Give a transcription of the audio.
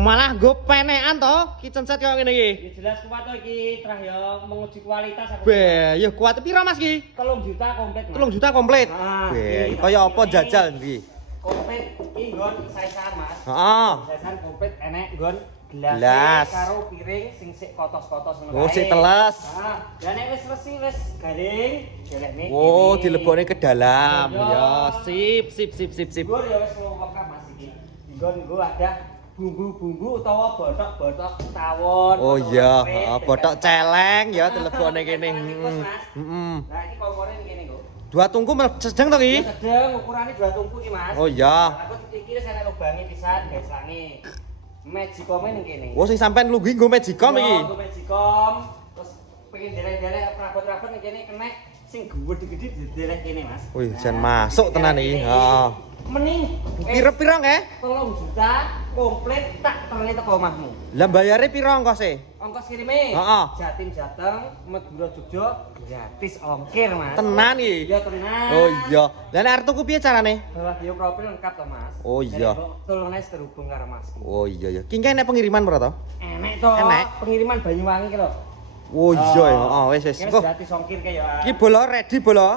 Malah nggo penekan to kitchen set kaya ngene iki. Ya jelas kuat to iki trah ya menguji kualitas aku. Be, ya kuat piro Mas iki? 3 juta komplit, Mas. 3 juta komplit. Ah, Be, iki. kaya apa jajal iki? Komplit iki nggon saisan, Mas. Heeh. Saisan komplit enek nggon Gelas. gelas karo piring sing sik kotos-kotos ngono Oh, sik teles. Nah, lah nek wis resi wis garing, delekne. Oh, dilebokne ke dalam. Yo. Ya, sip. Nggon ya wis lengkap Mas iki. Nggon nggo ada bumbu-bumbu utawa botok-botok tawon. Oh iya, heeh, botok celeng ya dilebokne kene. Heeh. Nah, iki kompore ngene nggo. Dua tungku sedang to iki? Ya sedeng ukurane 2 tungku iki, Mas. Oh iya. Aku iki wis ana lubange pisan gesane. Magicom ning kene. Oh, sing sampean lungguh nggo Magicom iki. Nggo Magicom. Terus pengen delek-delek perabot-perabot ning kene kenek sing gede-gede didelek kene, Mas. Wih, jan masuk tenan iki. Heeh. Mending Piro-piro nggih? 3 juta komplit tak terne teko omahmu. Lah bayare piro ongkose? Ongkos kirime. Heeh. Jatim Jateng, Madura Jogja gratis ongkir, Mas. Tenan iki. Iya tenan. Oh iya. Lah nek arep tuku piye carane? Bawa bio profil lengkap to, Mas. Oh, iya. Tolong nes terhubung karo Mas. Oh iya ya. Ki enek pengiriman ora to? Enek to. Enek. Pengiriman Banyuwangi ki lho. Oh iya ya. Heeh, wis. Kene Kok gratis ongkir kayak ya. iki bola ready bola.